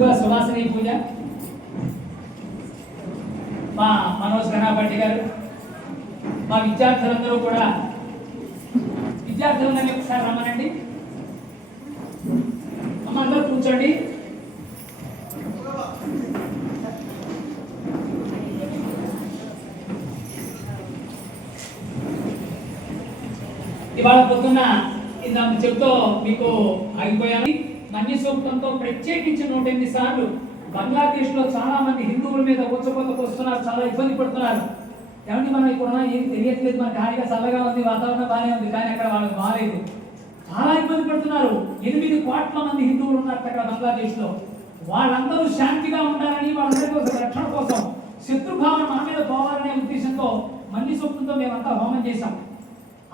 ముందుగా సువాసిని పూజ మా మనోజ్ ఘనాపట్టి గారు, మా విద్యార్థులందరూ కూడా విద్యార్థులందరినీ ఒకసారి రమ్మనండి. అమ్మ అందరూ కూర్చోండి. ఇవాళ పొద్దున్న ఇంత చెప్తూ మీకు ఆగిపోయాను. మన్య సూక్తంతో ప్రత్యేకించి 108 సార్లు బంగ్లాదేశ్ లో చాలా మంది హిందువుల మీద ఉచ్చపోతకు వస్తున్నారు, చాలా ఇబ్బంది పడుతున్నారు. ఏమంటే మనం ఇక్కడ ఏం తెలియట్లేదు, మనకి హాయిగా చల్లగా ఉంది, వాతావరణం బాగానే ఉంది, కానీ అక్కడ వాళ్ళకి బాగాలేదు, చాలా ఇబ్బంది పడుతున్నారు. 8 కోట్ల మంది హిందువులు ఉన్నారు అక్కడ బంగ్లాదేశ్ లో. వాళ్ళందరూ శాంతిగా ఉండాలని, వాళ్ళందరికీ ఒక రక్షణ కోసం శత్రుభావన మన మీద పోవాలనే ఉద్దేశంతో మన్య సూక్తంతో మేమంతా హోమం చేశాం.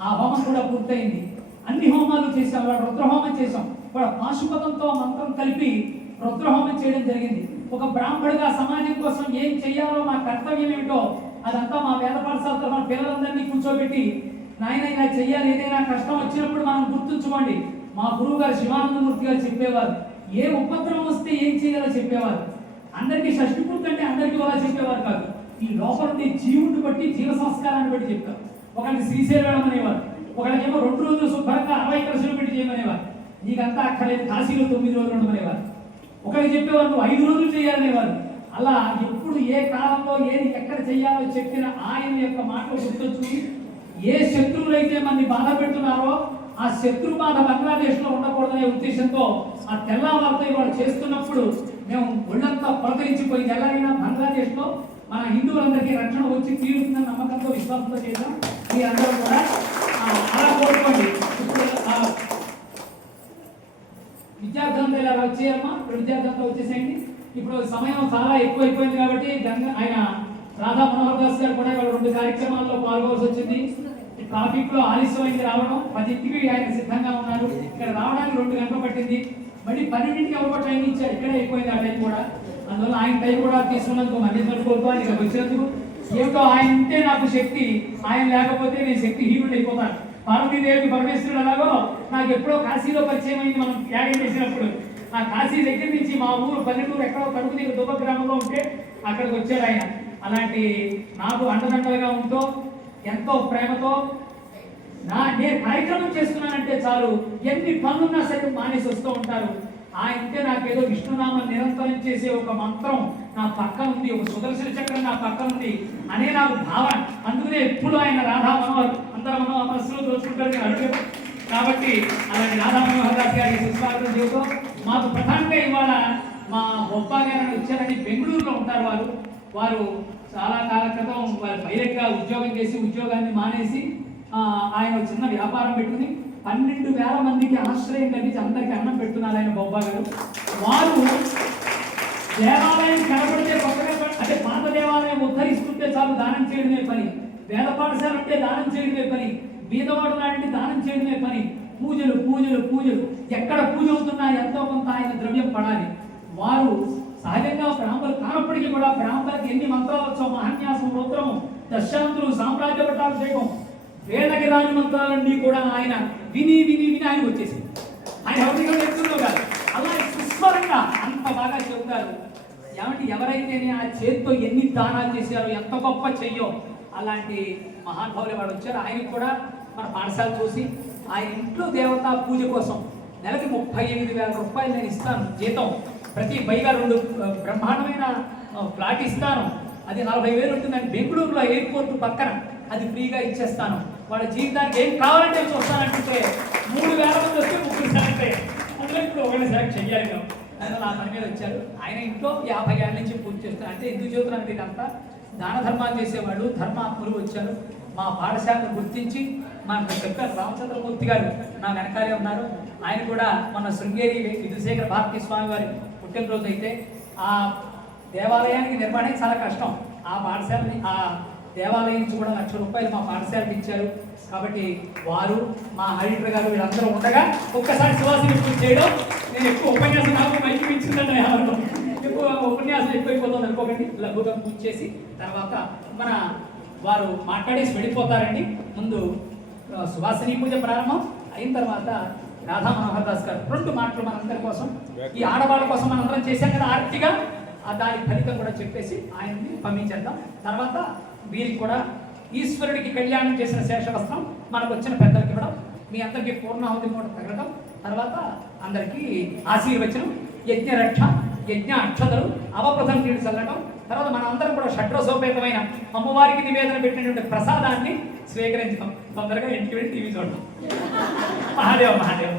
ఆ హోమం కూడా పూర్తయింది. అన్ని హోమాలు చేసాం. వాడు రుద్రహోమం చేసాం. వాడు పాశుపతంతో మంత్రం కలిపి రుద్రహోమం చేయడం జరిగింది. ఒక బ్రాహ్మణుడిగా సమాజం కోసం ఏం చేయాలో మా కర్తవ్యం ఏమిటో అదంతా మా వేద పాఠశాలతో మన పిల్లలందరినీ కూర్చోబెట్టి, నాయన ఇలా చెయ్యాలి, ఏదైనా కష్టం వచ్చినప్పుడు మనం గుర్తుంచుకోండి. మా గురువు గారు శివానందమూర్తి గారు చెప్పేవారు, ఏ ఉపద్రవం వస్తే ఏం చేయాలో చెప్పేవారు. అందరికీ షష్ఠి పూర్తి అంటే అందరికీ అలా చెప్పేవారు కాదు. ఈ లోపల జీవుడిని బట్టి, జీవ సంస్కారాన్ని బట్టి చెప్తారు. ఒకరికి శ్రీశైలం అనేవారు, ఒకరికేమో 2 రోజులు శుభ్రంగా 60 కలశలు పెట్టి చేయమనేవారు. నీకంతా అక్కడైతే కాశీలో 9 రోజులు ఉండమనేవారు. ఒకరికి చెప్పేవారు నువ్వు 5 రోజులు చేయాలనేవారు. అలా ఎప్పుడు ఏ కాలంలో ఏది ఎక్కడ చేయాలో చెప్పిన ఆయన యొక్క మాటలు గుర్తొచ్చుకుని, ఏ శత్రువులైతే మనని బాధ పెడుతున్నారో ఆ శత్రు బాధ బంగ్లాదేశ్ లో ఉండకూడదనే ఉద్దేశంతో ఆ తెల్లవారితో ఇవాళ చేస్తున్నప్పుడు మేము ఒళ్ళంతా పులకరించిపోయింది. ఎలాగైనా బంగ్లాదేశ్ లో మన హిందువులందరికీ రక్షణ వచ్చి తీరుతుందని నమ్మకంతో, విశ్వాసంతో చేద్దాం. మీరందరూ కూడా అలా కోరుకోండి. విద్యార్థులంతా ఇలా వచ్చేయమ్మా, విద్యార్థులంతా వచ్చేసేయండి. ఇప్పుడు సమయం చాలా ఎక్కువైపోయింది కాబట్టి ఆయన రాధా మనోహర్ దాస్ గారు కూడా ఇవాళ 2 కార్యక్రమాల్లో పాల్గొవాల్సి వచ్చింది. ట్రాఫిక్ లో ఆలస్యమైంది రావడం. 10కి ఆయన సిద్ధంగా ఉన్నారు. ఇక్కడ రావడానికి 2 గంటలు పట్టింది. మళ్ళీ 12కి ఎవరో టైం ఇచ్చారు, ఇక్కడే అయిపోయింది ఆ టైం కూడా. అందువల్ల ఆయన టైం కూడా తీసుకున్నందుకు మధ్య కోరుకోవాలి. ఇక్కడ వచ్చినందుకు ఏమిటో ఆయన ఉంటే నాకు శక్తి, ఆయన లేకపోతే నేను శక్తిహీనుడు అయిపోతాను. పార్వతీదేవికి పరమేశ్వరుడు అలాగో నాకు ఎప్పుడో కాశీలో పరిచయం అయింది. మనం యాగం చేసినప్పుడు ఆ కాశీ దగ్గర నుంచి మా ఊరు పల్లెటూరు ఎక్కడో కడుపు దగ్గర దుబ్బ గ్రామంలో ఉంటే అక్కడికి వచ్చారు ఆయన. అలాంటి నాకు అండదండలుగా ఉంటూ ఎంతో ప్రేమతో నేను కార్యక్రమం చేస్తున్నానంటే చాలు, ఎన్ని పనులున్నా సరే మానేసి వస్తూ ఉంటారు. ఆయనంటే నాకేదో విష్ణునామం నిరంతరం చేసే ఒక మంత్రం నా పక్కన ఉంది, ఒక సుదర్శన చక్రం నా పక్కన ఉంది అనే నాకు భావన. అందుకనే ఎప్పుడు ఆయన రాధా మనోహర్ అందరూ మనసులో దోచుకుంటారు నేను అడుగు. కాబట్టి అలాంటి రాధా మనోహర్ దాస్ గారికి సుస్వాగతం చేస్తూ, మాకు ప్రధానంగా ఇవాళ మా బొప్పా గారు వచ్చారని బెంగళూరులో ఉంటారు. వారు చాలా కాల క్రితం వారు పైలట్గా ఉద్యోగం చేసి ఉద్యోగాన్ని మానేసి ఆయన చిన్న వ్యాపారం పెట్టుకుని 12,000 మందికి ఆశ్రయం కలిగించి అందరికీ అన్నం పెడుతున్నారు ఆయన బొబ్బా గారు. వారు దేవాలయం కనబడితే కొత్తగా అంటే పాత దేవాలయం ఉద్ధరిస్తుంటే చాలు దానం చేయడమే పని, వేద పాఠశాల అంటే దానం చేయడమే పని, బీదవాడు లాంటి దానం చేయడమే పని, పూజలు పూజలు పూజలు ఎక్కడ పూజ అవుతున్నా ఎంతో కొంత ఆయన ద్రవ్యం పడాలి. వారు సహజంగా బ్రాహ్మణులు కానప్పటికీ కూడా బ్రాహ్మణులకు ఎన్ని మంత్రాలు వచ్చో మహాన్యాసం, రుద్రము, దశాంతులు, సామ్రాజ్య పట్టాభిషేకం, వేదకి రాని మంత్రాలన్నీ కూడా ఆయన విని విని విని ఆయన వచ్చేసింది. ఆయన ఎవరిగా చెప్తుందో కాదు, అలా సుస్వరంగా అంత బాగా చెబుతారు. ఏమంటే ఎవరైతేనే ఆ చేతితో ఎన్ని దానాలు చేశారో, ఎంత గొప్ప చెయ్యో అలాంటి మహానుభావులు వాడు వచ్చారు. ఆయనకు కూడా మన పాఠశాల చూసి ఆయన ఇంట్లో దేవతా పూజ కోసం నెలకి 38,000 రూపాయలు నేను ఇస్తాను జీతం, ప్రతి పైగా 2 బ్రహ్మాండమైన ఫ్లాట్ ఇస్తాను, అది 40,000 ఉంటుందని బెంగళూరులో ఎయిర్పోర్ట్ పక్కన, అది ఫ్రీగా ఇచ్చేస్తాను, వాళ్ళ జీవితానికి ఏం కావాలంటే చూస్తానంటే 3,000 మంది వస్తే 3 సెలెక్ట్ అయ్యారు. అందులో ఇప్పుడు 1 సెలెక్ట్ చెయ్యాలి మేము. అందులో ఆ పని మీద వచ్చారు. ఆయన ఇంట్లో 50 ఏళ్ళ నుంచి పూజ చేస్తారు. అంటే ఎందుకు చెబుతున్నాను ఇదంతా, దాన ధర్మాలు చేసేవాళ్ళు ధర్మాత్ములు వచ్చారు. మా పాఠశాలను గుర్తించి మనకు చెప్పారు. రామచంద్రమూర్తి గారు నా వెనకాలే ఉన్నారు. ఆయన కూడా మన శృంగేరి విధుశేఖర భారతీ స్వామి వారి పుట్టినరోజు అయితే ఆ దేవాలయానికి నిర్మాణం చాలా కష్టం. ఆ పాఠశాలని ఆ దేవాలయం నుంచి కూడా 1,00,000 రూపాయలు మా పాఠశాలకు ఇచ్చారు. కాబట్టి వారు మా హరిటర్ గారు వీళ్ళందరూ ఉండగా ఒక్కసారి సువాసిని పూజ చేయడం, నేను ఎక్కువ ఉపన్యాసం నాకు మైకి ఇచ్చిందంటే ఎక్కువ ఉపన్యాసం ఎక్కువైపోతుంది అనుకోకండి. లఘుగా పూజ చేసి తర్వాత మన వారు మాట్లాడేసి వెళ్ళిపోతారండి. ముందు సువాసిని పూజ ప్రారంభం అయిన తర్వాత రాధా మనోహర్ దాస్ గారు 2 మాటలు మనందరి కోసం, ఈ ఆడవాళ్ళ కోసం మనందరం చేశాం కదా ఆర్తిగా, దాని ఫలితం కూడా చెప్పేసి ఆయన్ని పంపించేద్దాం. తర్వాత వీరికి కూడా ఈశ్వరుడికి కళ్యాణం చేసిన శేషవస్త్రం మనకు వచ్చిన పెద్దలకి ఇవ్వడం, మీ అందరికీ పూర్ణాహుతి మూట తగలడం, తర్వాత అందరికీ ఆశీర్వచనం, యజ్ఞరక్ష, యజ్ఞ అక్షతలు, అవప్రథం నీళ్ళు చల్లడం, తర్వాత మన అందరం కూడా షడ్రసోపేతమైన అమ్మవారికి నివేదన పెట్టినటువంటి ప్రసాదాన్ని స్వీకరించడం. తొందరగా ఇంటికి వెళ్ళి టీవీ చూడడం. మహాదేవ మహాదేవ.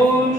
ఓం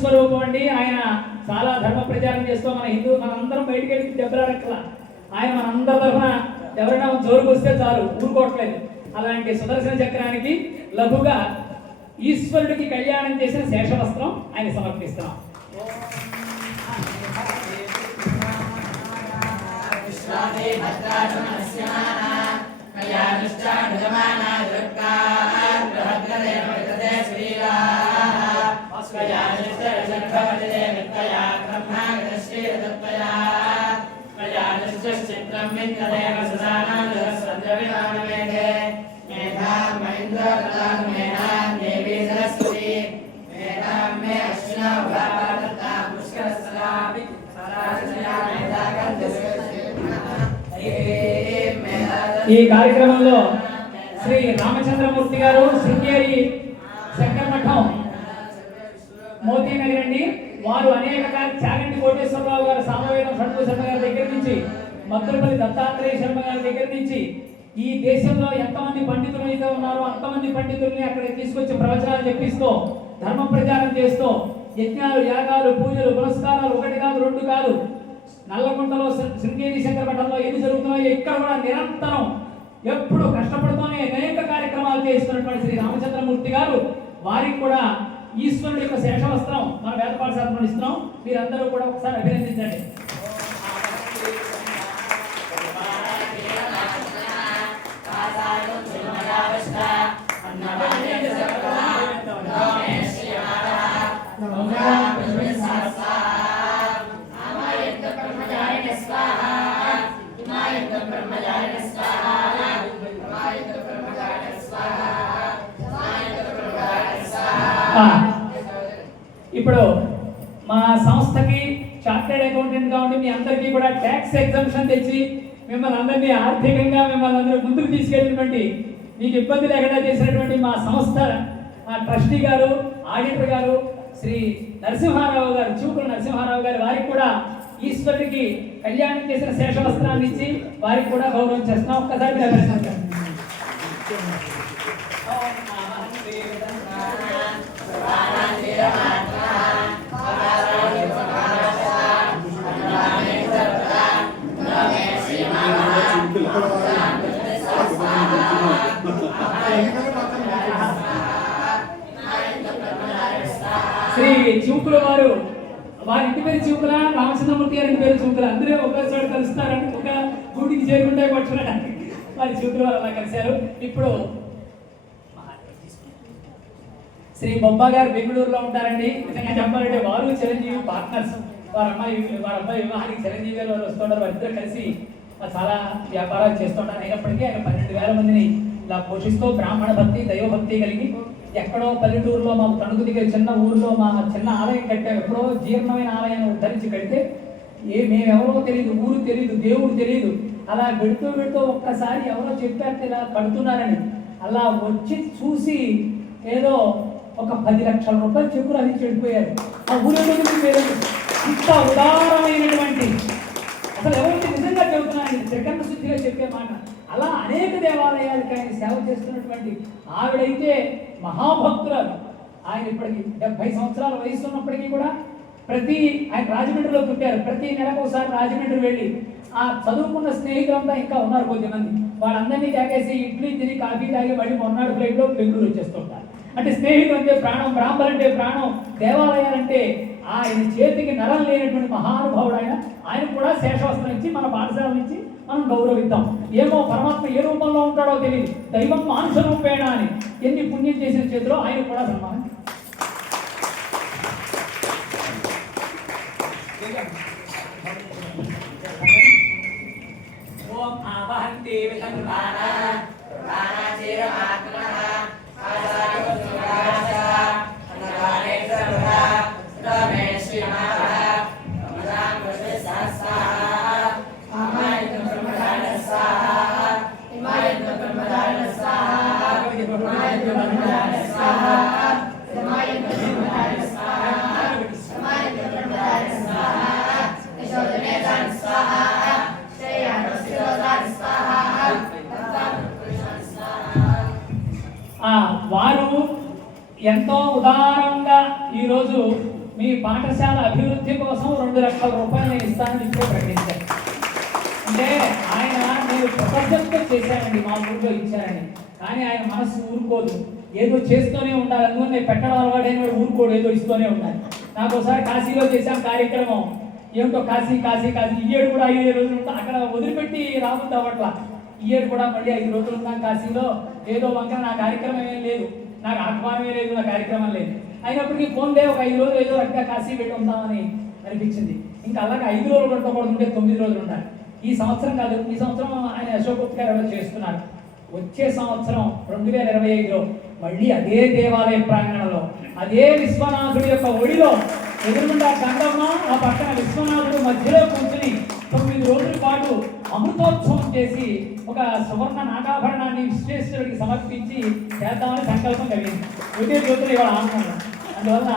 స్వరూపం అండి. ఆయన చాలా ధర్మ ప్రచారం చేస్తూ మనందరం బయటికి వెళ్ళి దెబ్బలాడక్కల. ఆయన మనందరి తరఫున ఎవరైనా జోరుకు వస్తే చాలు, ఊరుకోవట్లేదు. అలాంటి సుదర్శన చక్రానికి లఘుగా ఈశ్వరుడికి కళ్యాణం చేసిన శేషవస్త్రం ఆయన సమర్పిస్తున్నాం. ఈ కార్యక్రమంలో శ్రీ రామచంద్రమూర్తి గారు శృంగేరి శంకర మఠం మోతీనగర్ అండి. వారు అనేక చాగంటి కోటేశ్వరరావు గారు, సామవేదం షణ్ముఖ శర్మ గారి దగ్గర నుంచి, మద్దులపల్లి దత్తాత్రేయ శర్మ గారి దగ్గర నుంచి ఈ దేశంలో ఎంతమంది పండితులు అయితే ఉన్నారో అంతమంది పండితుల్ని అక్కడ తీసుకొచ్చి ప్రవచనాలు చెప్పిస్తూ ధర్మ ప్రచారం చేస్తూ యజ్ఞాలు, యాగాలు, పూజలు, పురస్కారాలు ఒకటి కాదు రెండు కాదు, నల్లకుంటలో శృంగేరి శంకర మఠంలో ఎన్ని జరుగుతున్నాయో ఇక్కడ కూడా నిరంతరం ఎప్పుడు కష్టపడుతూనే అనేక కార్యక్రమాలు చేస్తున్నటువంటి శ్రీ రామచంద్రమూర్తి గారు, వారికి కూడా ఈశ్వరుడు యొక్క శేషవస్త్రం మన వేద పాఠశాలను ఇస్తున్నాం. మీరందరూ కూడా ఒకసారి అభినందించండి. ఇప్పుడు మా సంస్థకి చార్టెడ్ అకౌంటెంట్ గా ఉండి మీ అందరికీ కూడా ట్యాక్స్ ఎగ్జంప్షన్ తెచ్చి మిమ్మల్ని అందరినీ ఆర్థికంగా మిమ్మల్ని అందరూ ముందుకు తీసుకెళ్ళినటువంటి, మీకు ఇబ్బంది లేకుండా చేసినటువంటి మా సంస్థ ట్రస్టీ గారు, ఆడిటర్ గారు శ్రీ నరసింహారావు గారు, చూపుల నరసింహారావు గారు, వారికి కూడా ఈశ్వరుడికి కళ్యాణం చేసిన శేషవస్త్రాన్ని ఇచ్చి వారికి కూడా గౌరవం చేస్తున్నాం. ఒక్కసారి శ్రీ చివుకుల వారు, వారి ఇంటి పేరు చివుకుల, రామచంద్రమూర్తి గారి ఇంటి పేరు చివుకుల, అందరూ ఒకేసారి కలుస్తారని ఒక గూటికి చేరుకుంటే పట్టుకోవడానికి వారి చివుకుల వారు అలా కలిశారు. ఇప్పుడు శ్రీ బొబ్బా గారు బెంగళూరులో ఉంటారండి. నిజంగా చెప్పాలంటే వారు చిరంజీవి పార్ట్నర్స్. వారి అబ్బాయి వివాహానికి చిరంజీవి గారు వస్తుంటారు. వారిద్దరు కలిసి చాలా వ్యాపారాలు చేస్తుంటారు. అయినప్పటికీ ఆయన 12,000 మందిని ఇలా పోషిస్తూ బ్రాహ్మణ భక్తి, దైవభక్తి కలిగి ఎక్కడో పల్లెటూరులో మాకు తణుకు దగ్గర చిన్న ఊరిలో మా చిన్న ఆలయం కట్టాం. ఎప్పుడో జీర్ణమైన ఆలయాన్ని ఉద్ధరించి కడితే మేమెవరో తెలియదు, ఊరు తెలియదు, దేవుడు తెలియదు. అలా పెడుతూ ఒక్కసారి ఎవరో చెప్పారు ఇలా కడుతున్నారని. అలా వచ్చి చూసి ఏదో ఒక 10 లక్షల రూపాయలు చెక్కు రాసి చెడిపోయారు. ఆ ఊరిలో ఇంత ఉదారమైనటువంటి, అసలు ఎవరైతే నిజంగా చెబుతున్నారని త్రికరణ శుద్ధిగా చెప్పే మాట. అలా అనేక దేవాలయాలకి ఆయన సేవ చేస్తున్నటువంటి ఆవిడైతే మహాభక్తురాలు. ఆయన ఇప్పటికి 70 సంవత్సరాల వయసు ఉన్నప్పటికీ కూడా ఆయన రాజమండ్రిలో పుట్టారు. ప్రతి నెలకు ఒకసారి రాజమండ్రి వెళ్ళి ఆ చదువుకున్న స్నేహితులంతా ఇంకా ఉన్నారు కొద్దిమంది, వాళ్ళందరినీ తాగేసి ఇడ్లీ తిని కాఫీ తాగి మళ్ళీ మొన్నటి ఫ్లైట్లో బెంగళూరు వచ్చేస్తుంటారు. అంటే స్నేహితులు అంటే ప్రాణం, బ్రాహ్మణులు అంటే ప్రాణం, దేవాలయాలంటే ఆయన చేతికి నరం లేనటువంటి మహానుభావుడు ఆయన. ఆయనకు కూడా శేషవస్త్రం ఇచ్చి మన పాఠశాల నుంచి మనం గౌరవిద్దాం. ఏమో పరమాత్మ ఏ రూపంలో ఉంటాడో తెలియదు, దైవం మానుష రూపేణ అని ఎన్ని పుణ్యం చేసిన చేతిలో ఆయన కూడా సన్మానం. ఓం ఆవహంతి విసంగాన వారు ఎంతో ఉదారంగా ఈరోజు మీ పాఠశాల అభివృద్ధి కోసం 2 లక్షల రూపాయలు నేను ఇస్తానని ఇప్పుడే ప్రకటించాను. అంటే ఆయన నేను కృతజ్ఞత చేశానండి, మా ఊళ్ళో ఇచ్చారని. కానీ ఆయన మనసు ఊరుకోదు, ఏదో చేస్తూనే ఉండాలి. అందువల్ల నేను పెట్టడం అలవాడైన వాడు ఊరుకోడు, ఏదో ఇస్తూనే ఉండాలి. నాకు ఒకసారి కాశీలో చేశాం కార్యక్రమం, ఏమిటో కాశీ కాశీ కాశీ. ఈ ఏడు కూడా 5 రోజులు ఉంటాం అక్కడ, వదిలిపెట్టి రాబోద్దు అవ్వట్లా. ఈ ఏడు కూడా మళ్ళీ 5 రోజులు ఉంటాం కాశీలో. ఏదో వంకన నా కార్యక్రమం ఏం లేదు, నాకు ఆహ్వానమే లేదు, నా కార్యక్రమం లేదు. అయినప్పటికీ ఫోన్లే ఒక 5 రోజులు ఏదో రకంగా కాశీ పెట్టి ఉందామని అనిపించింది. ఇంకా అలాగే 5 రోజులు ఉండకూడదు, ఉంటే 9 రోజులు ఉండాలి. ఈ సంవత్సరం కాదు, ఈ సంవత్సరం ఆయన అశోక్ గుప్తా గారు ఎవరో చేస్తున్నారు. వచ్చే సంవత్సరం 2025లో మళ్ళీ అదే దేవాలయ ప్రాంగణంలో, అదే విశ్వనాథుడి యొక్క ఒడిలో, ఎదురుగుండా గంగమ్మ, ఆ పక్కన విశ్వనాథుడు మధ్యలో కూర్చుని 9 రోజుల పాటు అమృతోత్సవం చేసి ఒక సువర్ణ నాగాభరణాన్ని విశ్వేశ్వరుడికి సమర్పించి చేద్దామని సంకల్పం కలిగింది. ఒకే జ్యోతులు ఇవాళ ఆనందం. అందువల్ల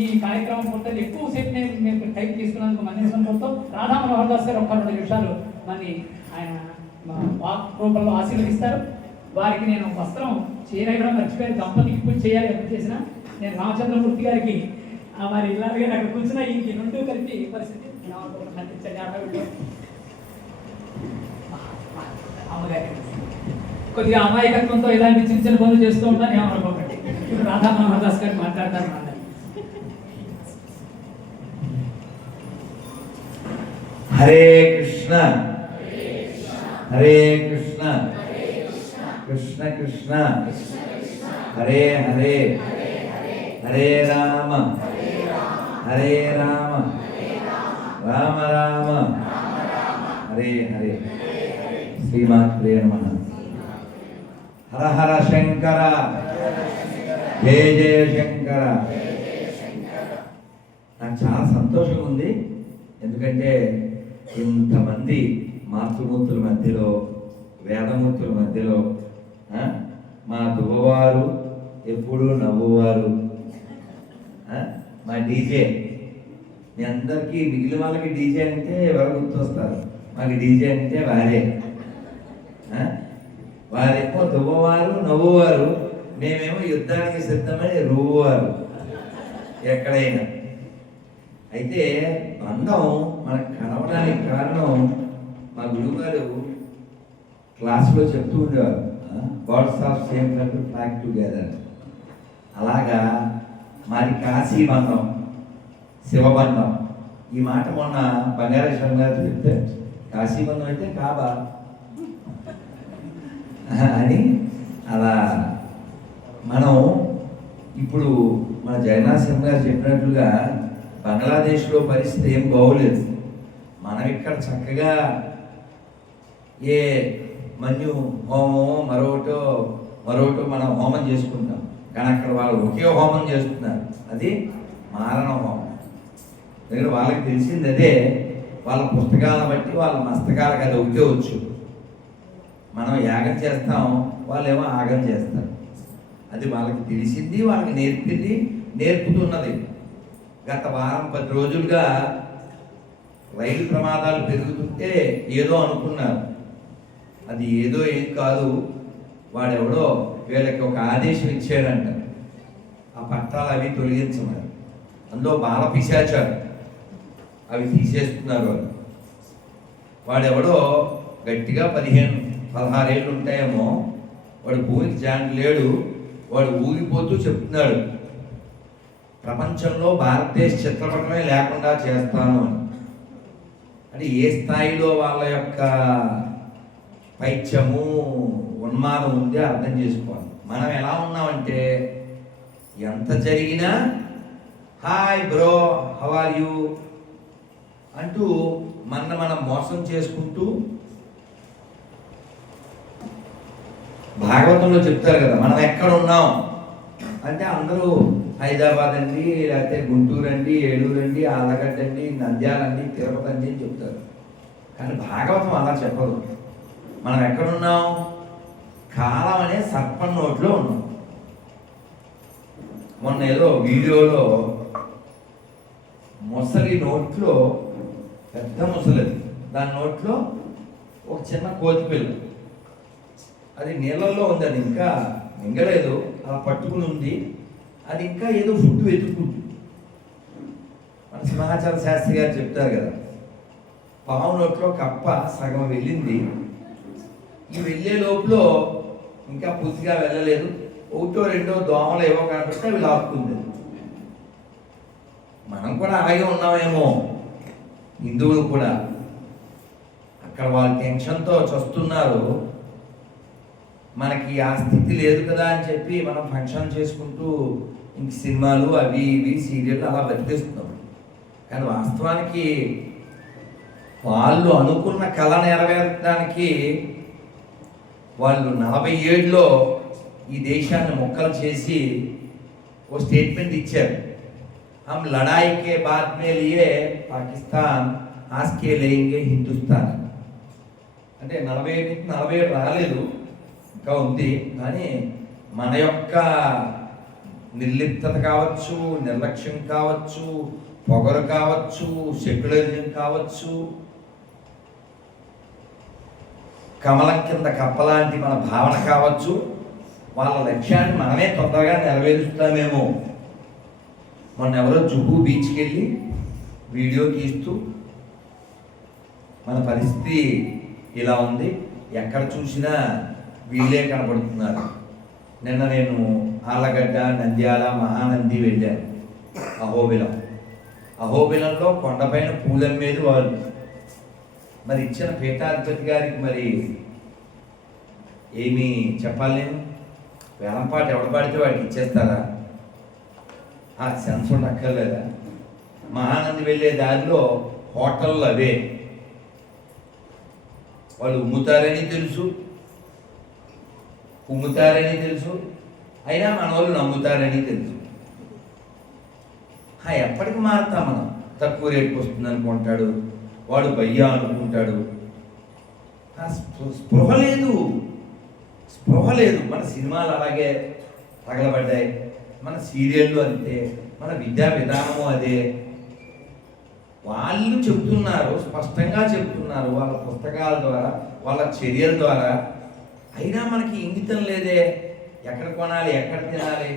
ఈ కార్యక్రమం పూర్తి ఎక్కువసేపు మేము టైం తీసుకున్నందుకు మన్నిసం కోరుతాం. రాధా మనోహర్ దాస్ గారు 2 నిమిషాలు మళ్ళీ ఆయన వాక్ రూపంలో ఆశీర్వదిస్తారు. వారికి నేను వస్త్రం చేయడం మర్చిపోయాను, దంపతికి పూజ చేయాలి. ఎప్పుడు చేసినా నేను రామచంద్రమూర్తి గారికి వారి ఇల్లాలుగా అక్కడ కూర్చున్న ఈ 2 కలిపి పరిస్థితి అమ్మగారి కొద్దిగా అమాయకత్వంతో ఇలాంటి చిన్న చిన్న పనులు చేస్తూ ఉంటాను, ఏమనుకోకండి. ఇప్పుడు రాధా మనోహర్ దాస్ గారు మాట్లాడతారు. హరే కృష్ణ హరే కృష్ణ కృష్ణ కృష్ణ హరే హరే హరే రామ హరే రామ రామ రామ హరే హరే. శ్రీమాత్రే నమః. హర హర శంకర జయ జయ శంకర. నాకు చాలా సంతోషం ఉంది, ఎందుకంటే ఇంతమంది మాతృమూర్తుల మధ్యలో, వేదమూర్తుల మధ్యలో మా దువ్వవారు ఎప్పుడు నవ్వువారు, మా డీజే. మీ అందరికీ మిగిలిన వాళ్ళకి డీజే అంటే ఎవరు గుర్తొస్తారు? మాకు డీజే అంటే వారే. వారేమో దువ్వవారు నవ్వువారు, మేమేమో యుద్ధానికి సిద్ధమని రువ్వువారు ఎక్కడైనా. అయితే బంధం మనకు కలవడానికి కారణం మా గురువుగారు క్లాసులో చెప్తూ ఉండేవారు, birds of same country flock together. అలాగా మరి కాశీ బంధం, శివబంధం. ఈ మాట మొన్న బంగారేశ్వరం గారు చెప్తే, కాశీ బంధం అయితే కాబా అని. అలా మనం ఇప్పుడు మన జగన్నాథ్ గారు చెప్పినట్లుగా బంగ్లాదేశ్లో పరిస్థితి ఏం బాగోలేదు. మనం ఇక్కడ చక్కగా ఏ మన్యు హోమం మరోటో మనం హోమం చేసుకుంటాం, కానీ అక్కడ వాళ్ళు ఒకే హోమం చేస్తున్నారు, అది మారణ హోమం. ఎందుకంటే వాళ్ళకి తెలిసింది అదే, వాళ్ళ పుస్తకాలను బట్టి వాళ్ళ మస్తకాలకు అది ఒకటే వచ్చు. మనం యాగం చేస్తాం, వాళ్ళేమో ఆగం చేస్తారు. అది వాళ్ళకి తెలిసింది, వాళ్ళకి నేర్పుతున్నది. గత వారం 10 రోజులుగా రైలు ప్రమాదాలు పెరుగుతుంటే ఏదో అనుకున్నారు, అది ఏదో ఏం కాదు, వాడెవడో వీళ్ళకి ఒక ఆదేశం ఇచ్చాడంట, ఆ పట్టాలు అవి తొలగించమని. అందులో బాల పిశాచారు అవి తీసేస్తున్నారు. వాడెవడో గట్టిగా 15-16 ఏళ్ళు ఉంటాయేమో, వాడు భూమికి జాండి లేడు, వాడు ఊగిపోతూ చెప్తున్నాడు, ప్రపంచంలో భారతదేశ చిత్రపటమే లేకుండా చేస్తాను అని. అంటే ఏ స్థాయిలో వాళ్ళ యొక్క పైత్యము ఉన్మాదం ఉంది అర్థం చేసుకోవాలి. మనం ఎలా ఉన్నామంటే, ఎంత జరిగినా hi bro how are you అంటూ మనం మోసం చేసుకుంటూ, భాగవతంలో చెప్తారు కదా, మనం ఎక్కడ ఉన్నాం అంటే అందరూ హైదరాబాద్ అండి, లేకపోతే గుంటూరు అండి, ఏలూరు అండి, ఆలగడ్డ అండి, నంద్యాల అండి, తిరుపతి అండి అని చెప్తారు. కానీ భాగవతం అలా చెప్పదు. మనం ఎక్కడున్నాం? కాలం అనే సర్పం నోట్లో ఉన్నాం. మొన్న ఏదో వీడియోలో మొసలి నోట్లో, పెద్ద ముసలిది, దాని నోట్లో ఒక చిన్న కోతిపిల్ల, అది నీళ్ళల్లో ఉంది, అది ఇంకా మింగలేదు, అలా పట్టుకుని ఉంది. అది ఇంకా ఏదో ఫుడ్ వెతుక్కుంటుంది. మన సింహాచల శాస్త్రి గారు చెప్తారు కదా, పావు నోట్లో కప్ప సగం వెళ్ళింది, ఈ వెళ్ళే లోపల ఇంకా పూర్తిగా వెళ్ళలేదు, ఒకటో రెండో దోమలు ఏవో కనపడితే అవి లాక్కుంది. మనం కూడా అలాగే ఉన్నామేమో, హిందువులు కూడా అక్కడ వాళ్ళు టెన్షన్తో చస్తున్నారు, మనకి ఆ స్థితి లేదు కదా అని చెప్పి మనం ఫంక్షన్ చేసుకుంటూ ఇంక సినిమాలు అవి ఇవి సీరియళ్ళు అలా బతికేస్తున్నాం. కానీ వాస్తవానికి వాళ్ళు అనుకున్న కళ నెరవేర్చడానికి వాళ్ళు 47లో ఈ దేశాన్ని మొక్కలు చేసి ఓ స్టేట్మెంట్ ఇచ్చారు. हम लड़ाई के बाद में लिए पाकिस्तान आज के लेंगे హిందుస్థాన్. అంటే 47 రాలేదు, ఇంకా ఉంది. కానీ మన యొక్క నిర్లిప్తత కావచ్చు, నిర్లక్ష్యం కావచ్చు, పొగరు కావచ్చు, సెక్యులరిజం కావచ్చు, కమలం కింద కప్పలాంటి మన భావన కావచ్చు, వాళ్ళ లక్ష్యాన్ని మనమే తొందరగా నెరవేరుస్తామేమో. మొన్న ఎవరో జుహూ బీచ్కి వెళ్ళి వీడియో తీస్తూ మన పరిస్థితి ఇలా ఉంది, ఎక్కడ చూసినా వీళ్ళే కనబడుతున్నారు. నిన్న నేను ఆళ్ళగడ్డ, నంద్యాల, మహానంది వెళ్ళాను. అహోబిలంలో కొండపైన పూలమ్మేది వాళ్ళు. మరి ఇచ్చిన పీఠాధిపతి గారికి మరి ఏమి చెప్పాలి నేను? వేలంపాట ఎవడ పడితే వాడికి ఇచ్చేస్తారా? ఆ సెన్స్ ఉండక్కర్లేదా? మహానంది వెళ్ళే దారిలో హోటళ్ళు అవే, వాళ్ళు ఉమ్ముతారని తెలుసు, అయినా మన వాళ్ళు నమ్ముతారని తెలుసు. ఎప్పటికి మారుతాం మనం? తక్కువ రేటుకి వస్తుంది అనుకుంటాడు వాడు, భయ్యా అనుకుంటాడు. స్పృహ లేదు. మన సినిమాలు అలాగే తగలబడ్డాయి, మన సీరియళ్ళు అంతే, మన విద్యా విధానము అదే. వాళ్ళు చెప్తున్నారు, స్పష్టంగా చెప్తున్నారు వాళ్ళ పుస్తకాల ద్వారా, వాళ్ళ చర్యల ద్వారా. అయినా మనకి ఇంగితం లేదే, ఎక్కడ కొనాలి, ఎక్కడ తినాలి.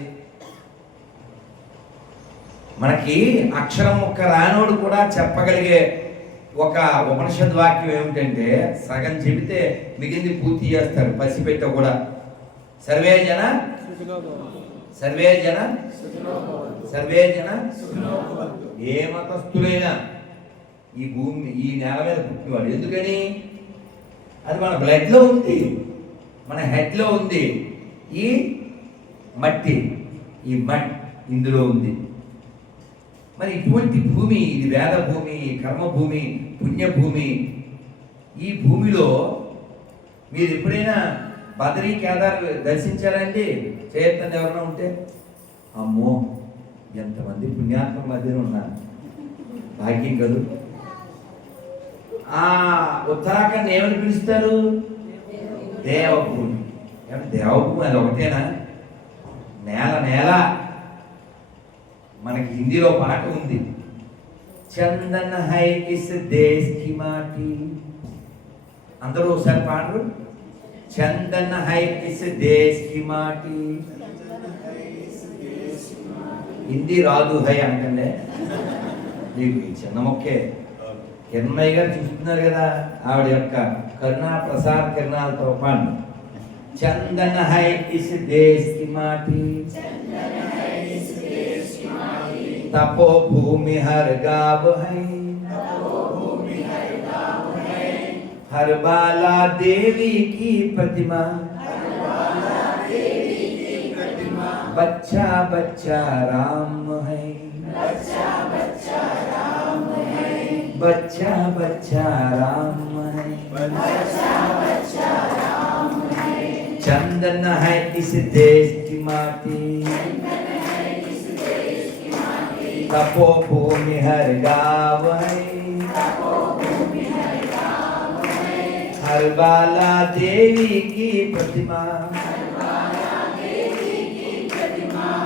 మనకి అక్షరం ఒక్క రానోడు కూడా చెప్పగలిగే ఒక ఉపనిషద్ వాక్యం ఏమిటంటే, సగం చెబితే మిగిలింది పూర్తి చేస్తారు పసిపెట్ట కూడా. సర్వే జన ఏ మతస్థులైనా ఈ భూమి, ఈ నేల మీద పుట్టినవాడు. ఎందుకని? అది మన బ్లడ్లో ఉంది, మన హెడ్లో ఉంది. ఈ మట్టి ఇందులో ఉంది. మరి ఇటువంటి భూమి, ఇది వేద భూమి, కర్మభూమి, పుణ్యభూమి. ఈ భూమిలో మీరు ఎప్పుడైనా బద్రీ, కేదార్ దర్శించారండి? చేయొద్దని ఎవరైనా ఉంటే, అమ్మో ఎంతమంది పుణ్యాత్మ మధ్యన ఉన్నారు, భాగ్యం కదూ. ఆ ఉత్తరాఖండ్ ఏమని పిలుస్తారు? దేవభూమి. దేవభూమి అది ఒకటేనా? నేల. మనకి హిందీలో పాట ఉంది, చందన్ హై ఇస్ దేశ్ కి మాటి. అందరూ ఒకసారి పాడరు, చందన్ హై ఇస్ దేశ్ కి మాటి. హిందీ రాదు హై అంటే మీకు చిన్న మొక్కే. కిరణ్మయ్య గారు చూస్తున్నారు కదా, ఆవిడ యొక్క కరుణా ప్రసాద్ కిరణాలతో పాటు చందన్ హై ఇస్ దేశ్ కి మాటి, तपो भूमि हर गाव है, हर बाला देवी की प्रतिमा, बच्चा बच्चा राम है, बच्चा बच्चा राम है, चंदन है इस देश की माटी, तपो भूमि हर गाव है, हर बाला देवी की प्रतिमा,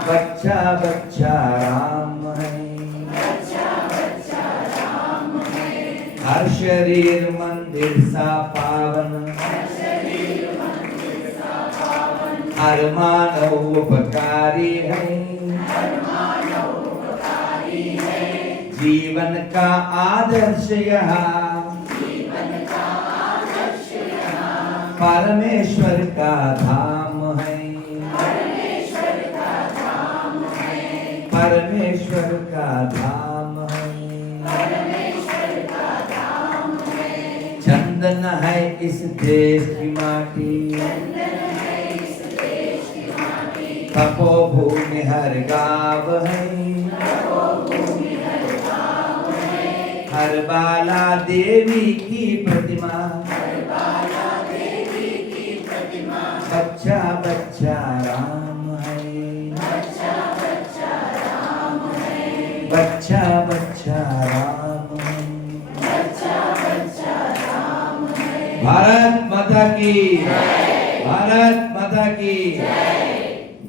बच्चा बच्चा राम है, हर शरीर मंदिर सा पावन, हर मानव उपकारी है, जीवन का आदर्श यहाँ परमेश्वर का धाम है, परमेश्वर का धाम है, चंदन है इस देश की माटी, तपोभूमि हर गाँव है, हर बाला देवी की प्रतिमा, बच्चा बच्चा राम है, बच्चा बच्चा राम है, भारत माता की, भारत माता की।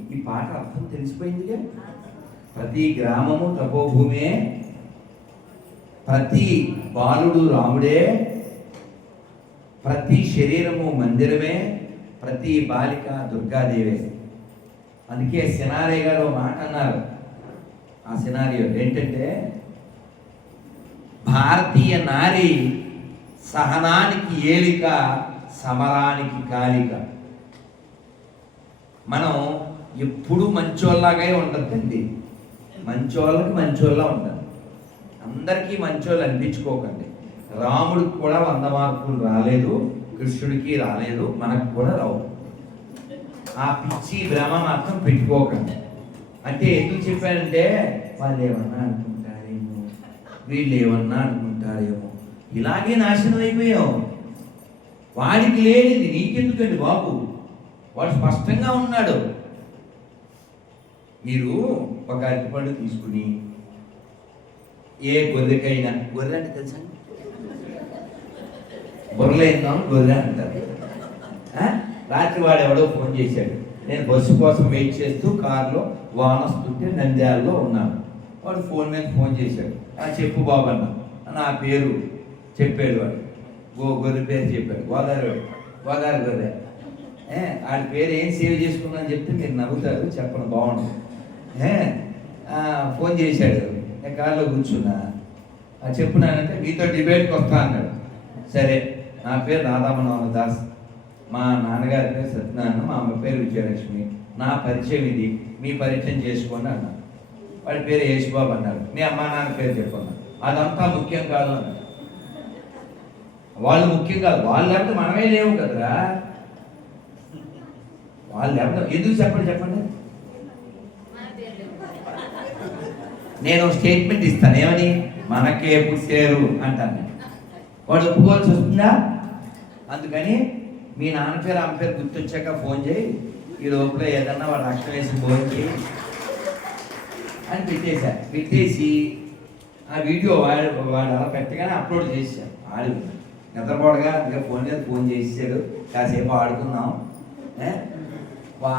ఈ పాట అర్థం తెలిసిపోయిందిగా. ప్రతి గ్రామము తపోభూమే, ప్రతి బాలుడు రాముడే, ప్రతి శరీరము మందిరమే, ప్రతి బాలిక దుర్గాదేవే. అందుకే సినారే గారు మాట అన్నారు. ఆ సినారియో ఏంటంటే, భారతీయ నారి సహనానికి ఏలిక, సమరానికి కాలిక. మనం ఎప్పుడు మంచోళ్ళలాగే ఉంటుందండి. మంచోళ్ళకి మంచోళ్ళ ఉంటుంది. అందరికీ మంచోళ్ళు అనిపించుకోకండి. రాముడికి కూడా 100 మార్కులు రాలేదు, కృష్ణుడికి రాలేదు, మనకు కూడా రావు. ఆ పిచ్చి భ్రమ మాత్రం పెట్టుకోకండి. అంటే ఎందుకు చెప్పానంటే, వాళ్ళు ఏమన్నా అనుకుంటారేమో, వీళ్ళు ఏమన్నా అనుకుంటారేమో, ఇలాగే నాశనం అయిపోయాం. వాడికి లేనిది నీకెందుకండి బాబు, వాడు స్పష్టంగా ఉన్నాడు. మీరు ఒక అరటిపండు తీసుకుని ఏ గొర్రెకైనా, గొర్రె అంటే తెలుసా, బొర్రలేద్దాం గొర్రె అంటారు. రాత్రి వాడు ఎవడో ఫోన్ చేశాడు. నేను బస్సు కోసం వెయిట్ చేస్తూ కారులో వాన వస్తుంటే నంద్యాలలో ఉన్నాను. వాడు ఫోన్ మీద ఫోన్ చేశాడు. చెప్పు బాబు అన్న, నా పేరు చెప్పాడు. వాడు గొర్రె పేరు చెప్పాడు, గోదావరి గొర్రె. వాడి పేరు ఏం సేవ్ చేసుకున్నాను చెప్తే మీరు నవ్వుతారు, చెప్పను బాగుంటుంది. ఫోన్ చేశాడు, నేను కారులో కూర్చున్నా. చెప్పున్నానంటే మీతో డిబేట్కి వస్తా అన్నాడు. సరే, నా పేరు రాధామనోహర్ దాస్, మా నాన్నగారి పేరు సత్యనారాయణ, మా అమ్మ పేరు విజయలక్ష్మి, నా పరిచయం ఇది, మీ పరిచయం చేసుకోండి అన్నాడు. వాడి పేరు యేసుబాబు అన్నాడు. మీ అమ్మా నాన్న పేరు చెప్పన్నాడు. అదంతా ముఖ్యం కాదు అన్నాడు. వాళ్ళు ముఖ్యం కాదు, వాళ్ళు లేకపోతే మనమే లేవు కదరా. వాళ్ళు లేకపోతే ఎందుకు చెప్పండి. నేను స్టేట్మెంట్ ఇస్తాను, ఏమని, మనకే పుట్టారు అంటాను. వాడు ఒప్పుకోవాల్సి వస్తుందా? అందుకని మీ నాన్న పేరు అమ్మ పేరు గుర్తొచ్చాక ఫోన్ చేయి, ఈ లోపల ఏదన్నా వాడు అక్షరం వేసి ఫోన్ చేయి అని పెట్టేసి ఆ వీడియో వాడు అలా పెట్టగానే అప్లోడ్ చేశాడు. ఆడు నిద్రపోడగా ఇంకా ఫోన్ చేసాడు, కాసేపు ఆడుకున్నాం.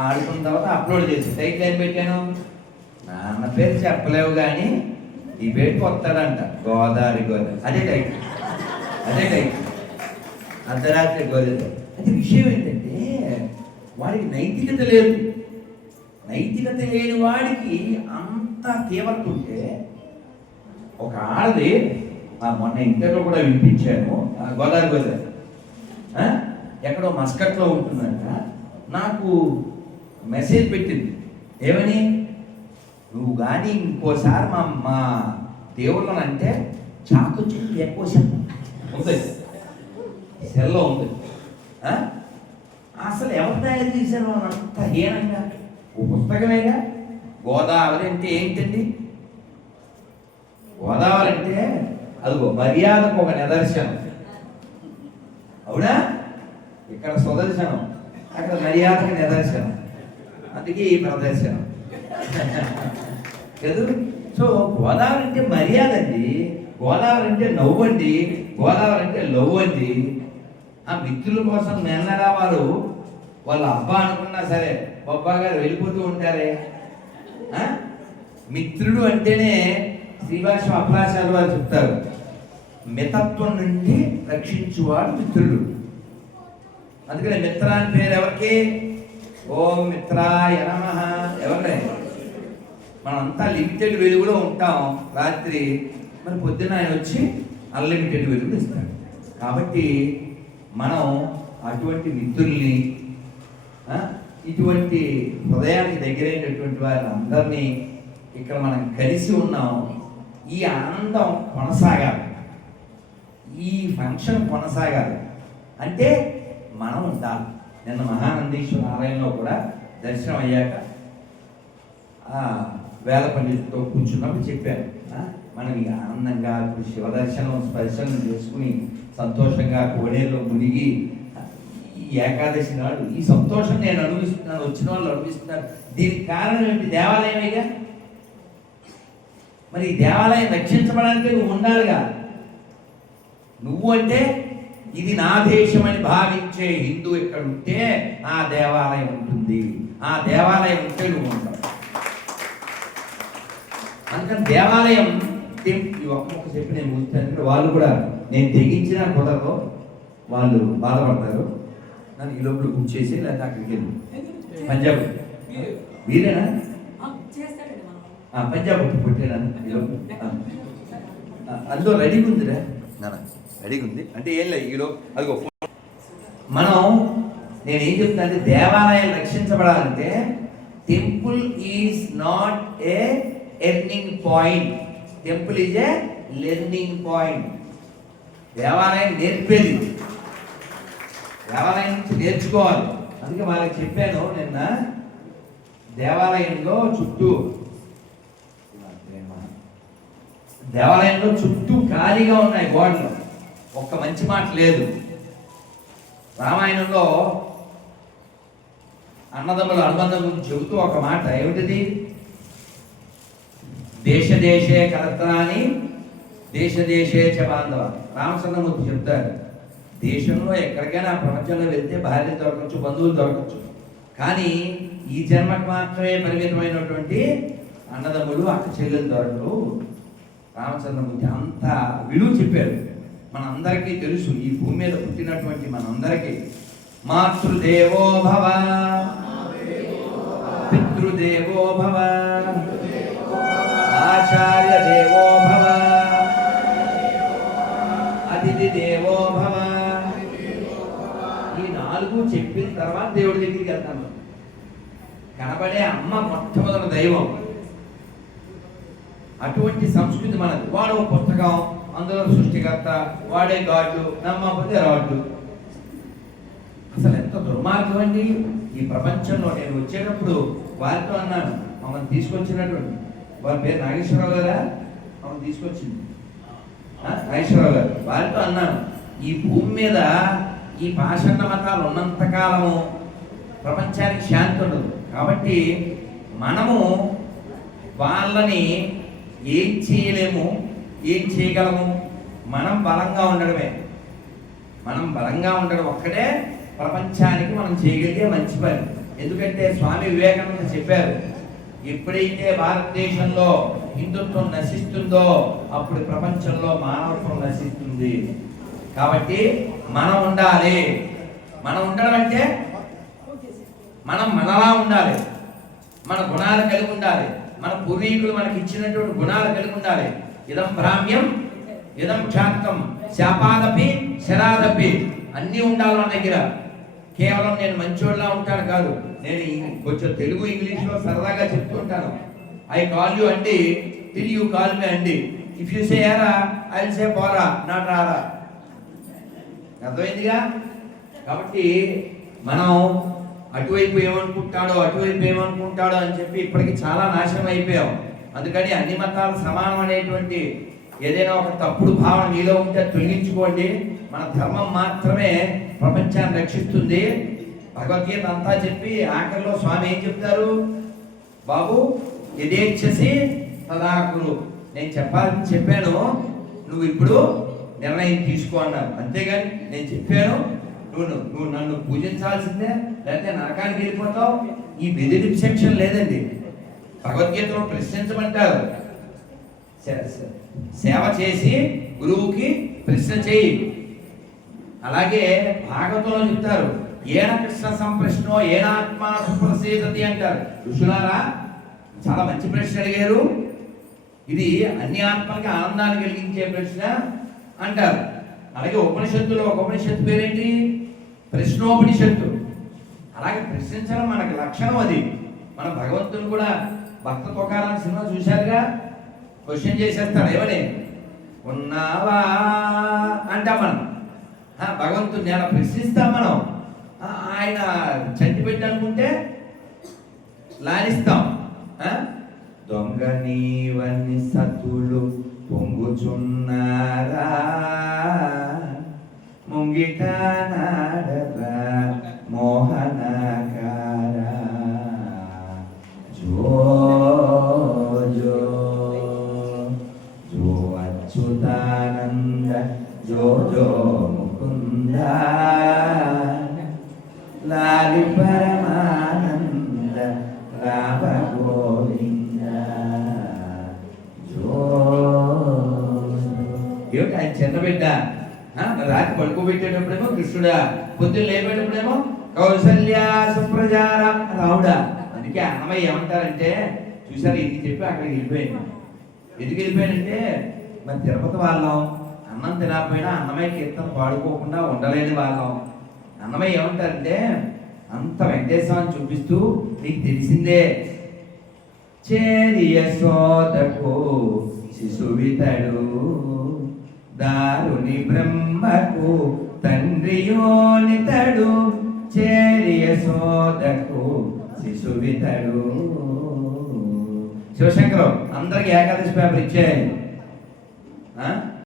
ఆడుకున్న తర్వాత అప్లోడ్ చేసి టైటిల్ ఏం పెట్టాను, నాన్న పేరు చెప్పలేవు కానీ ఈ పేరుకి వస్తాడంట, గోదావరి గొర్రె. అదే టైటిల్ అర్ధరాత్రి గొర్రె. అయితే విషయం ఏంటంటే, వాడికి నైతికత లేదు. నైతికత లేని వాడికి అంత తీవ్రత ఉంటే, ఒక ఆడది మొన్న ఇంటర్లో కూడా వినిపించాను, గోదావరి గొర్రె ఎక్కడో మస్కట్లో ఉంటుందంట. నాకు మెసేజ్ పెట్టింది, ఏమని, నువ్వు కానీ ఇంకోసారి మా దేవుళ్ళని అంటే చాకు చెట్టు ఎక్కువ ఉంది, సెల్లో ఉంది. అసలు ఎవరు తయారు చేశారు అంత హీనంగా? ఓ పుస్తకమేగా. గోదావరి అంటే ఏంటండి? గోదావరి అంటే అదిగో మర్యాదకు ఒక నిదర్శనం, అవునా? ఇక్కడ సుదర్శనం, అక్కడ మర్యాదకు నిదర్శనం, అందుకే ఈ ప్రదర్శనం కదా. సో గోదావరి అంటే మర్యాద అండి, గోదావరి అంటే నవ్వండి, గోదావరి అంటే లవ్ అండి. ఆ మిత్రుల కోసం నెలనగా వాళ్ళ అబ్బా అనుకున్నా సరే బొబ్బా గారు వెళ్ళిపోతూ ఉంటారే. మిత్రుడు అంటేనే శ్రీభాష్యం అప్లాచార్య వారు చెప్తారు, మితత్వం నుండి రక్షించువాడు మిత్రుడు. అందుకని మిత్ర అని పేరు ఎవరికి? ఓం మిత్రాయ నమః. ఎవరినే మనంతా లిమిటెడ్ వెలుగులో ఉంటాం. రాత్రి మరి పొద్దున్న ఆయన వచ్చి అన్లిమిటెడ్ వెలుగు ఇస్తాడు. కాబట్టి మనం అటువంటి మిత్రుల్ని, ఇటువంటి హృదయానికి దగ్గరైనటువంటి వారిని అందరినీ ఇక్కడ మనం కలిసి ఉన్నాం. ఈ ఆనందం కొనసాగాలి, ఈ ఫంక్షన్ కొనసాగాలి అంటే మనం ఉండాలి. నిన్న మహానందీశ్వర ఆలయంలో కూడా దర్శనం అయ్యాక వేద పండితులతో కూర్చున్నప్పుడు చెప్పారు, మనం ఈ ఆనందంగా ఇప్పుడు శివదర్శనం స్పర్శనం చేసుకుని సంతోషంగా కోడేరులో మునిగి ఈ ఏకాదశి నాడు ఈ సంతోషం నేను అనుభవిస్తున్నాను, వచ్చిన వాళ్ళు అనుభవిస్తున్నారు. దీనికి కారణం ఏంటి? దేవాలయమేగా. మరి ఈ దేవాలయం రక్షించబడానికి నువ్వు ఉండాలిగా. నువ్వు అంటే ఇది నా దేశం అని భావించే హిందూ ఎక్కడ ఉంటే ఆ దేవాలయం ఉంటుంది. ఆ దేవాలయం ఉంటే నువ్వు ఉంటావు. అందుకని దేవాలయం ఈ ఒక్క చెప్పి నేను ముగిస్తాను. వాళ్ళు కూడా నేను తెగించిన కుదరదు, వాళ్ళు బాధపడతారు. నన్ను ఈ లోపల బుక్ చేసి లేకపోతే అక్కడికి వెళ్ళి పంజాబ్ వీరేనా పంజాబ్ పుట్టినా అందులో రెడీగా ఉందిరా, రెడీగా ఉంది అంటే ఏం లేదు. ఈలో అదిగో మనం నేనేం చెప్తున్నా అంటే దేవాలయం రక్షించబడాలంటే temple is not a earning point, temple is a learning point. దేవాలయం నేర్పేది, దేవాలయం నుంచి నేర్చుకోవాలి. అందుకే వాళ్ళకి చెప్పాను నిన్న, దేవాలయంలో చుట్టూ ఖాళీగా ఉన్నాయి గోడలు, ఒక్క మంచి మాట లేదు. రామాయణంలో అన్నదమ్ముల అనుబంధం గురించి చెబుతూ ఒక మాట ఏమిటిది? దేశ దేశే కలత్రాని దేశ దేశే చ బాంధవ. రామచంద్రమూర్తి చెప్తారు, దేశంలో ఎక్కడికైనా ప్రపంచంలో వెళ్తే భార్య దొరకచ్చు, బంధువులు దొరకచ్చు, కానీ ఈ జన్మకు మాత్రమే పరిమితమైనటువంటి అన్నదమ్ములు అక్క చెల్లెలు దొరకరు. రామచంద్రమూర్తి అంత విలువ చెప్పారు. మనందరికీ తెలుసు, ఈ భూమి మీద పుట్టినటువంటి మనందరికీ మాతృదేవో భవ, పితృదేవో భవ, ఆచార్య దేవో భవ, అతిథి దేవో భవ. ఈ నాలుగు చెప్పిన తర్వాత దేవుడి దగ్గరికి వెళ్తాను. కనబడే అమ్మ మొట్టమొదటి దైవం. అటువంటి సంస్కృతి మనది. వాడు పుస్తకం, అందులో సృష్టికర్త, వాడే గాడ్డు, నమ్మకపోతే రాడ్డు. అసలు ఎంత దుర్మార్గం అండి ఈ ప్రపంచంలో. నేను వచ్చేటప్పుడు వారితో అన్నాను, మమ్మల్ని తీసుకొచ్చినటువంటి వారి పేరు నాగేశ్వరరావు గారా, మమ్మల్ని తీసుకొచ్చింది నాగేశ్వరరావు గారు. వారితో అన్నాను, ఈ భూమి మీద ఈ పాషండ మతాలు ఉన్నంతకాలము ప్రపంచానికి శాంతి ఉండదు. కాబట్టి మనము వాళ్ళని ఏం చేయలేము, ఏం చేయగలము? మనం బలంగా ఉండడమే. మనం బలంగా ఉండడం ఒక్కటే ప్రపంచానికి మనం చేయగలిగే మంచి పని. ఎందుకంటే స్వామి వివేకానంద చెప్పారు, ఎప్పుడైతే భారతదేశంలో హిందుత్వం నశిస్తుందో అప్పుడు ప్రపంచంలో మానవత్వం నశిస్తుంది. కాబట్టి మనం ఉండాలి. మనం ఉండడం అంటే మనం మనలా ఉండాలి, మన గుణాలు కలిగి ఉండాలి, మన పూర్వీకులు మనకి ఇచ్చినటువంటి గుణాలు కలిగి ఉండాలి. ఇదం భ్రామ్యం ఇదం క్షాత్రం శాపాదపి శరాదపి అన్నీ ఉండాలి మన దగ్గర. కేవలం నేను మంచోళ్ళ ఉంటాను కాదు. నేను కొంచెం తెలుగు ఇంగ్లీష్లో సరదాగా చెప్తుంటాను. ఐ కాల్ యూ అండి టిల్ యూ కాల్ మీ అండి. ఇఫ్ యూ సే ఎరా ఐ విల్ సే పోరా, నాట్ రారా. అర్థమైందిగా? కాబట్టి మనం అటువైపు ఏమనుకుంటాడో అని చెప్పి ఇప్పటికి చాలా నాశనం అయిపోయాం. అందుకని అన్ని మతాలు సమానం అనేటువంటి ఏదైనా ఒక తప్పుడు భావన మీలో ఉంటే తొలగించుకోండి. మన ధర్మం మాత్రమే ప్రపంచాన్ని రక్షిస్తుంది. భగవద్గీత అంతా చెప్పి ఆఖరిలో స్వామి ఏం చెప్తారు? బాబు యథేచ్ఛసి తదాకులు. నేను చెప్పాలని చెప్పాను, నువ్వు ఇప్పుడు నిర్ణయం తీసుకో అన్నారు. అంతేగాని నేను చెప్పాను నువ్వు నన్ను పూజించాల్సిందే లేకపోతే నరకానికి వెళ్ళిపోతావు. ఈ బెదిరింపు సెక్షన్ లేదండి. భగవద్గీతలో ప్రశ్నించమంటారు. సేవ చేసి గురువుకి ప్రశ్న చేయి. అలాగే భాగవతంలో చెప్తారు, ఏన కృష్ణ సంప్రశ్నో ఏనాత్మా సుప్రసేదతి అంటారు. ఋషులారా చాలా మంచి ప్రశ్న అడిగారు, ఇది అన్ని ఆత్మలకి ఆనందాన్ని కలిగించే ప్రశ్న అంటారు. అలాగే ఉపనిషత్తులో ఒక ఉపనిషత్తు పేరేంటి? ప్రశ్నోపనిషత్తు. అలాగే ప్రశ్నించడం మనకి లక్షణం. అది మన భగవంతుని కూడా భక్త తుకారాం సినిమా చూశారుగా, క్వశ్చన్ చేసేస్తాడు. ఏమని? ఉన్నావా అంటాం మనం. భగవంతుడిని అలా ప్రశ్నిస్తాం మనం. ఆయన చంటి పెట్టి అనుకుంటే లాలిస్తాం. దొంగ నీవన్ని సతులు పొంగుచున్నారా, ముంగిట నాడరా మోహనకారా, జో జో జో అచ్యుతానంద జో జో ముకుంద, లాలి పరమానంద రామ గోవింద, జో. ఏమిటి ఆయన చిన్న బిడ్డ? రాత్రి పడుకోబెట్టేటప్పుడేమో కృష్ణుడా, పొద్దున్న లేపేటప్పుడేమో కౌసల్య సుప్రజార రావుడా. అందుకే అన్నమయ్య ఏమంటారంటే, చూసారు ఇది చెప్పి అక్కడికి వెళ్ళిపోయింది. ఎందుకు వెళ్ళిపోయానంటే, మరి తిరుపతి వాళ్ళం అన్నం తినకపోయినా అన్నమయ్య కీర్తన పాడుకోకుండా ఉండలేని వాళ్ళం. అన్నమయ్య ఏమంటారంటే, అంత వెంకటేశ్వరాన్ని చూపిస్తూ నీకు తెలిసిందే, చేరియ సోదకు శిశువితడు, దారుని బ్రహ్మకు తండ్రియోనితడు, చేరియ సోదకు శిశువితడు. శివశంకరం అందరికి ఏకాదశి పేపర్ ఇచ్చేయాలి.